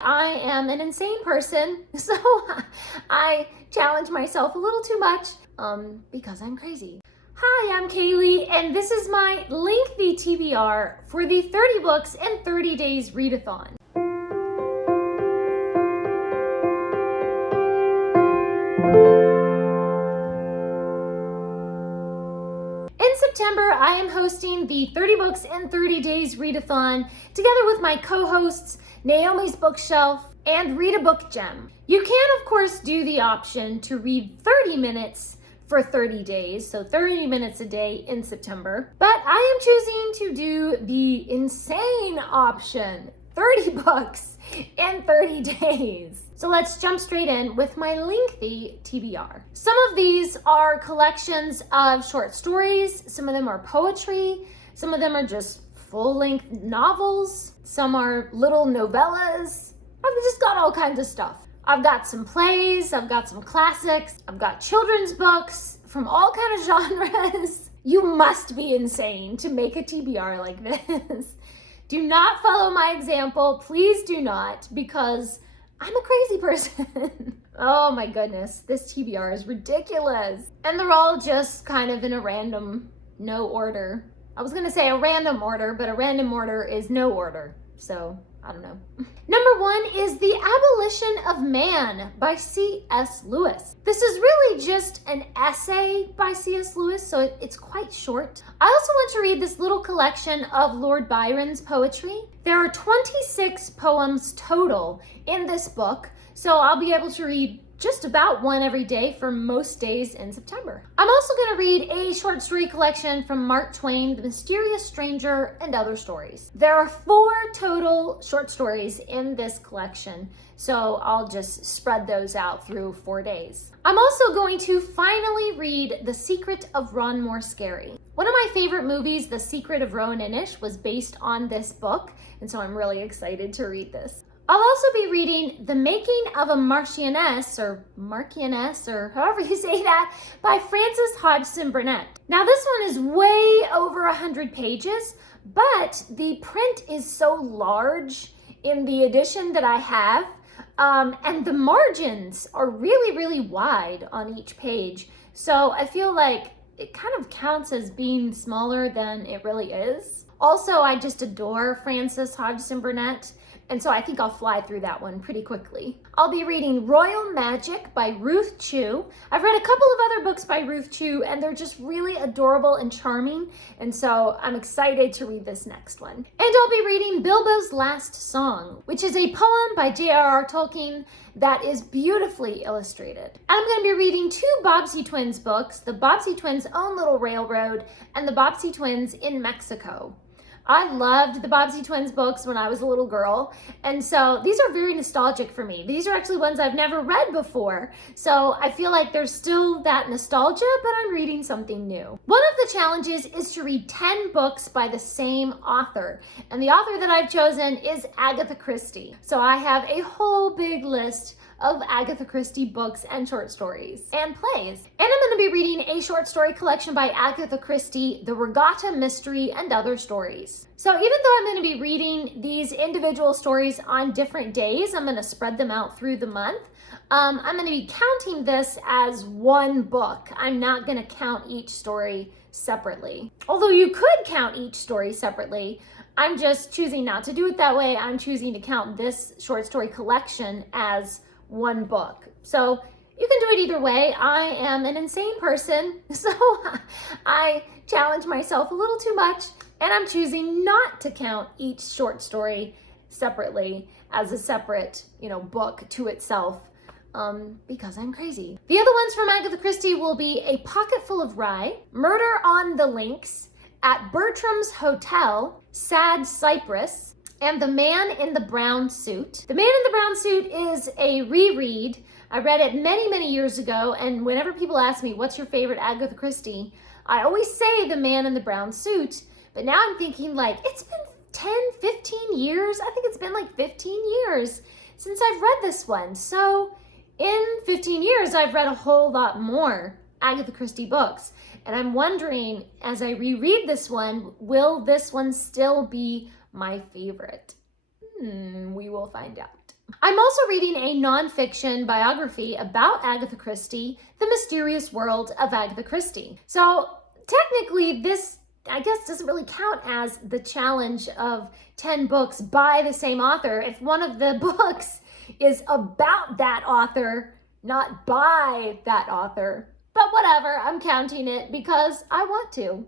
I am an insane person, so I challenge myself a little too much because I'm crazy. Hi, I'm Kaylee, and this is my lengthy TBR for the 30 Books in 30 Days Readathon. In September, I am hosting the 30 Books in 30 Days Readathon together with my co-hosts, Naomi's Bookshelf and Read a Book Gem. You can, of course, do the option to read 30 minutes for 30 days, so 30 minutes a day in September. But I am choosing to do the insane option, 30 books in 30 days. So let's jump straight in with my lengthy TBR. Some of these are collections of short stories, some of them are poetry, some of them are just full-length novels, some are little novellas. I've just got all kinds of stuff. I've got some plays, I've got some classics, I've got children's books from all kinds of genres. You must be insane to make a TBR like this. Do not follow my example, please do not, because I'm a crazy person. Oh my goodness, this TBR is ridiculous. And they're all just kind of in a random, no order. I was gonna say a random order, but a random order is no order. So, I don't know. Number 1 is The Abolition of Man by C.S. Lewis. This is really just an essay by C.S. Lewis, so it's quite short. I also want to read this little collection of Lord Byron's poetry. There are 26 poems total in this book, so I'll be able to read just about one every day for most days in September. I'm also going to read a short story collection from Mark Twain, The Mysterious Stranger and Other Stories. There are 4 total short stories in this collection, so I'll just spread those out through 4 days. I'm also going to finally read The Secret of Ronmore Scarry. One of my favorite movies, The Secret of Rowan Inish, was based on this book, and so I'm really excited to read this. I'll also be reading The Making of a Marchioness, or however you say that, by Frances Hodgson Burnett. Now this one is way over 100 pages, but the print is so large in the edition that I have, and the margins are really, really wide on each page. So I feel like it kind of counts as being smaller than it really is. Also, I just adore Frances Hodgson Burnett, and so I think I'll fly through that one pretty quickly. I'll be reading Royal Magic by Ruth Chu. I've read a couple of other books by Ruth Chu, and they're just really adorable and charming, and so I'm excited to read this next one. And I'll be reading Bilbo's Last Song, which is a poem by J.R.R. Tolkien that is beautifully illustrated. And I'm going to be reading 2 Bobbsey Twins books, the Bobbsey Twins' Own Little Railroad and the Bobbsey Twins in Mexico. I loved the Bobbsey Twins books when I was a little girl, and so these are very nostalgic for me. These are actually ones I've never read before, so I feel like there's still that nostalgia, but I'm reading something new. One of the challenges is to read 10 books by the same author, and the author that I've chosen is Agatha Christie. So I have a whole big list of Agatha Christie books and short stories and plays. And I'm going to be reading a short story collection by Agatha Christie, The Regatta Mystery and Other Stories. So even though I'm going to be reading these individual stories on different days, I'm going to spread them out through the month. I'm going to be counting this as one book. I'm not going to count each story separately. Although you could count each story separately, I'm just choosing not to do it that way. I'm choosing to count this short story collection as one book. So you can do it either way. I am an insane person, so I challenge myself a little too much, and I'm choosing not to count each short story separately as a separate, book to itself, because I'm crazy. The other ones from Agatha Christie will be A Pocketful of Rye, Murder on the Links, At Bertram's Hotel, Sad Cypress, and The Man in the Brown Suit. The Man in the Brown Suit is a reread. I read it many, many years ago, and whenever people ask me, what's your favorite Agatha Christie? I always say The Man in the Brown Suit, but now I'm thinking it's been 10, 15 years. I think it's been 15 years since I've read this one. So in 15 years, I've read a whole lot more Agatha Christie books. And I'm wondering, as I reread this one, will this one still be my favorite? We will find out. I'm also reading a nonfiction biography about Agatha Christie, The Mysterious World of Agatha Christie. So technically this, I guess, doesn't really count as the challenge of 10 books by the same author if one of the books is about that author, not by that author. But whatever, I'm counting it because I want to.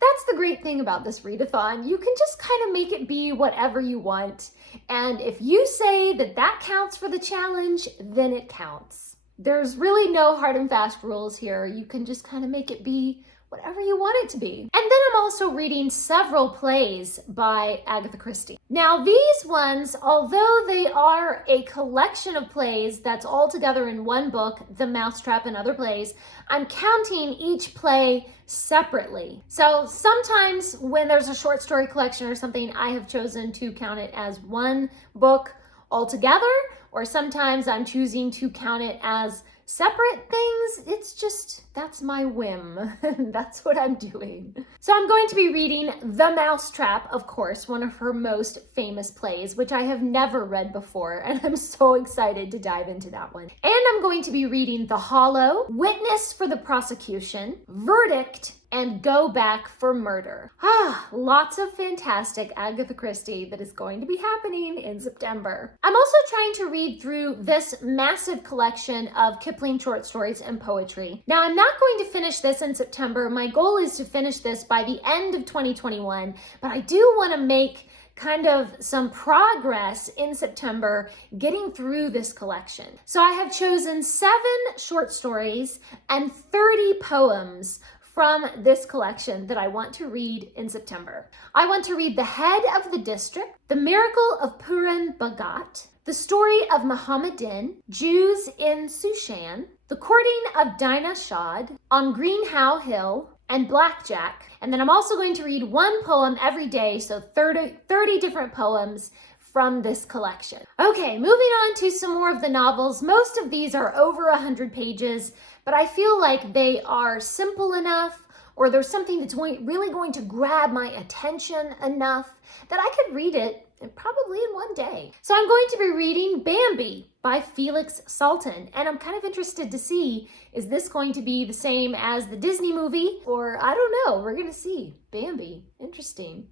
That's the great thing about this readathon. You can just kind of make it be whatever you want. And if you say that that counts for the challenge, then it counts. There's really no hard and fast rules here. You can just kind of make it be whatever you want it to be. And then I'm also reading several plays by Agatha Christie. Now these ones, although they are a collection of plays that's all together in one book, The Mousetrap and Other Plays, I'm counting each play separately. So sometimes when there's a short story collection or something, I have chosen to count it as one book altogether, or sometimes I'm choosing to count it as separate things. It's just, that's my whim. That's what I'm doing. So I'm going to be reading The Mousetrap, of course, one of her most famous plays, which I have never read before, and I'm so excited to dive into that one. And I'm going to be reading The Hollow, Witness for the Prosecution, Verdict, and Go Back for Murder. Lots of fantastic Agatha Christie that is going to be happening in September. I'm also trying to read through this massive collection of Kipling short stories and poetry. Now, I'm not going to finish this in September. My goal is to finish this by the end of 2021, but I do want to make kind of some progress in September getting through this collection. So I have chosen 7 short stories and 30 poems from this collection that I want to read in September. I want to read The Head of the District, The Miracle of Puran Bhagat, The Story of Muhammadin, Jews in Sushan, The Courting of Dinah Shad, On Green Howe Hill, and Blackjack. And then I'm also going to read one poem every day, so 30 different poems from this collection. Okay, moving on to some more of the novels. Most of these are over 100 pages, but I feel like they are simple enough, or there's something that's really going to grab my attention enough that I could read it probably in one day. So I'm going to be reading Bambi by Felix Salten, and I'm kind of interested to see, is this going to be the same as the Disney movie? Or I don't know, we're gonna see. Bambi, interesting.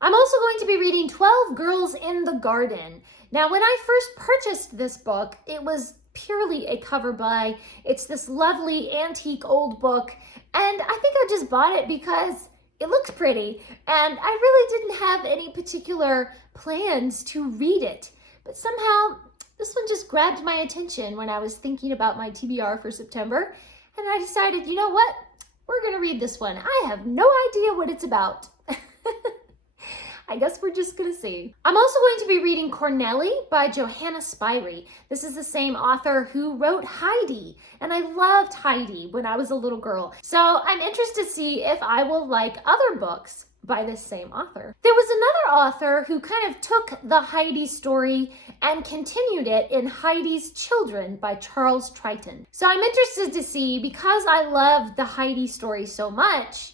I'm also going to be reading 12 Girls in the Garden. Now, when I first purchased this book, it was purely a cover buy. It's this lovely antique old book, and I think I just bought it because it looks pretty, and I really didn't have any particular plans to read it. But somehow, this one just grabbed my attention when I was thinking about my TBR for September, and I decided, you know what? We're gonna read this one. I have no idea what it's about. I guess we're just gonna see. I'm also going to be reading Cornelli by Johanna Spyri. This is the same author who wrote Heidi, and I loved Heidi when I was a little girl. So I'm interested to see if I will like other books by this same author. There was another author who kind of took the Heidi story and continued it in Heidi's Children by Charles Triton. So I'm interested to see, because I love the Heidi story so much,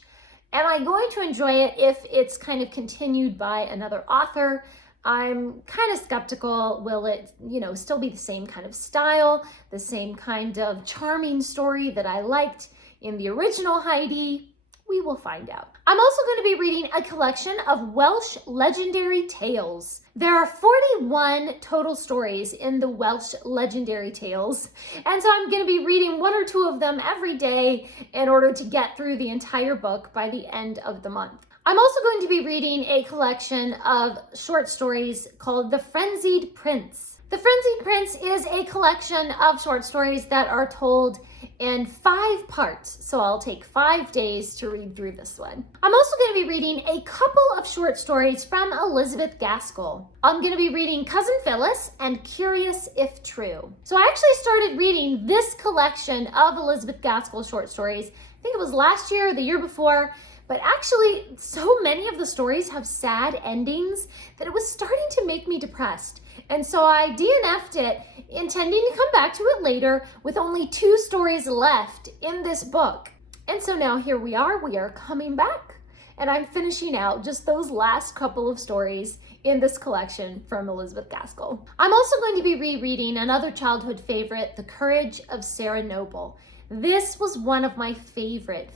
am I going to enjoy it if it's kind of continued by another author? I'm kind of skeptical. Will it, still be the same kind of style, the same kind of charming story that I liked in the original Heidi? We will find out. I'm also going to be reading a collection of Welsh legendary tales. There are 41 total stories in the Welsh legendary tales, and so I'm going to be reading 1 or 2 of them every day in order to get through the entire book by the end of the month. I'm also going to be reading a collection of short stories called The Frenzied Prince. The Frenzied Prince is a collection of short stories that are told in 5 parts, so I'll take 5 days to read through this one. I'm also going to be reading a couple of short stories from Elizabeth Gaskell. I'm going to be reading Cousin Phyllis and Curious If True. So I actually started reading this collection of Elizabeth Gaskell short stories, I think it was last year or the year before, but actually so many of the stories have sad endings that it was starting to make me depressed. And so I DNF'd it, intending to come back to it later with only 2 stories left in this book. And so now here we are coming back, and I'm finishing out just those last couple of stories in this collection from Elizabeth Gaskell. I'm also going to be rereading another childhood favorite, The Courage of Sarah Noble. This was one of my favorite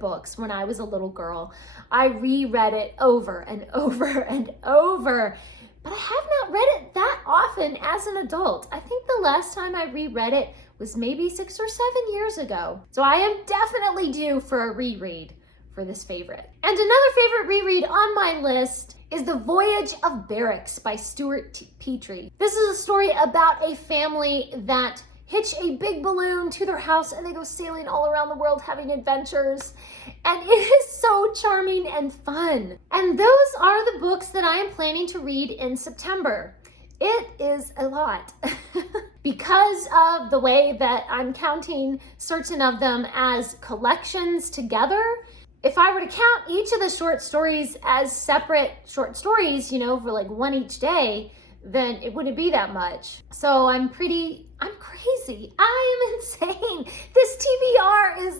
books when I was a little girl. I reread it over and over and over, but I have not read it that often as an adult. I think the last time I reread it was maybe 6 or 7 years ago. So I am definitely due for a reread for this favorite. And another favorite reread on my list is The Voyage of Barracks by Stuart Petrie. This is a story about a family that hitch a big balloon to their house and they go sailing all around the world having adventures. And it is so charming and fun. And those are the books that I am planning to read in September. It is a lot. Because of the way that I'm counting certain of them as collections together, if I were to count each of the short stories as separate short stories, for like one each day, then it wouldn't be that much. So I'm crazy. I am insane. This TBR is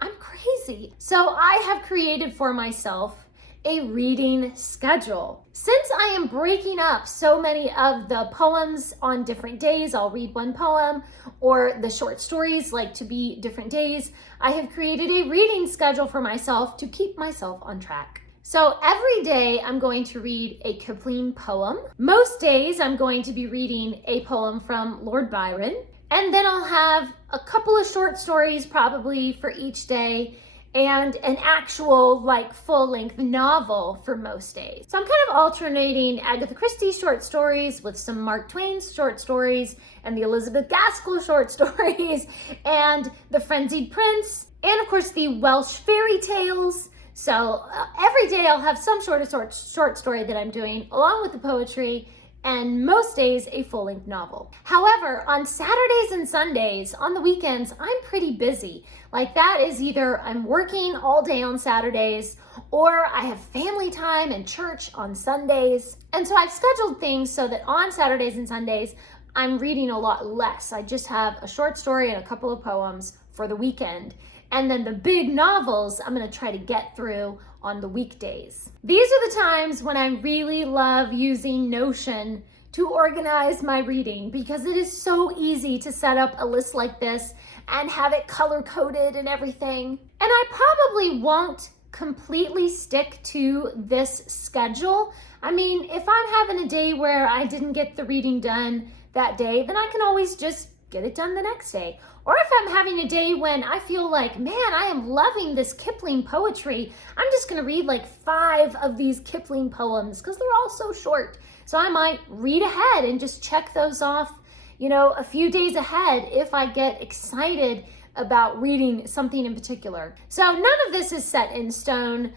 I'm crazy. So I have created for myself a reading schedule. Since I am breaking up so many of the poems on different days, I'll read one poem, or the short stories to be different days, I have created a reading schedule for myself to keep myself on track. So every day I'm going to read a Kipling poem. Most days I'm going to be reading a poem from Lord Byron. And then I'll have a couple of short stories probably for each day and an actual full-length novel for most days. So I'm kind of alternating Agatha Christie short stories with some Mark Twain short stories and the Elizabeth Gaskell short stories and the Frenzied Prince and of course the Welsh fairy tales. So every day I'll have some short story that I'm doing along with the poetry, and most days a full-length novel. However, on Saturdays and Sundays, on the weekends, I'm pretty busy. That is either I'm working all day on Saturdays or I have family time and church on Sundays. And so I've scheduled things so that on Saturdays and Sundays, I'm reading a lot less. I just have a short story and a couple of poems for the weekend. And then the big novels, I'm gonna try to get through on the weekdays. These are the times when I really love using Notion to organize my reading, because it is so easy to set up a list like this and have it color-coded and everything. And I probably won't completely stick to this schedule. I mean, if I'm having a day where I didn't get the reading done that day, then I can always just get it done the next day. Or if I'm having a day when I feel man, I am loving this Kipling poetry, I'm just gonna read 5 of these Kipling poems because they're all so short. So I might read ahead and just check those off, a few days ahead if I get excited about reading something in particular. So none of this is set in stone.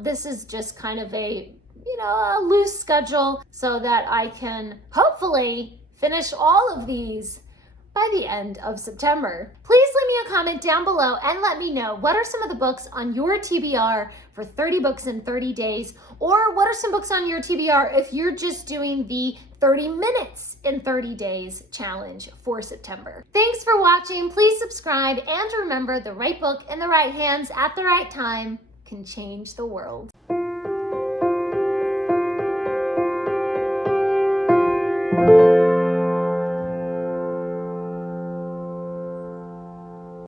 This is just kind of a loose schedule so that I can hopefully finish all of these by the end of September. Please leave me a comment down below and let me know what are some of the books on your TBR for 30 books in 30 days, or what are some books on your TBR if you're just doing the 30 minutes in 30 days challenge for September. Thanks for watching. Please subscribe, and remember, the right book in the right hands at the right time can change the world.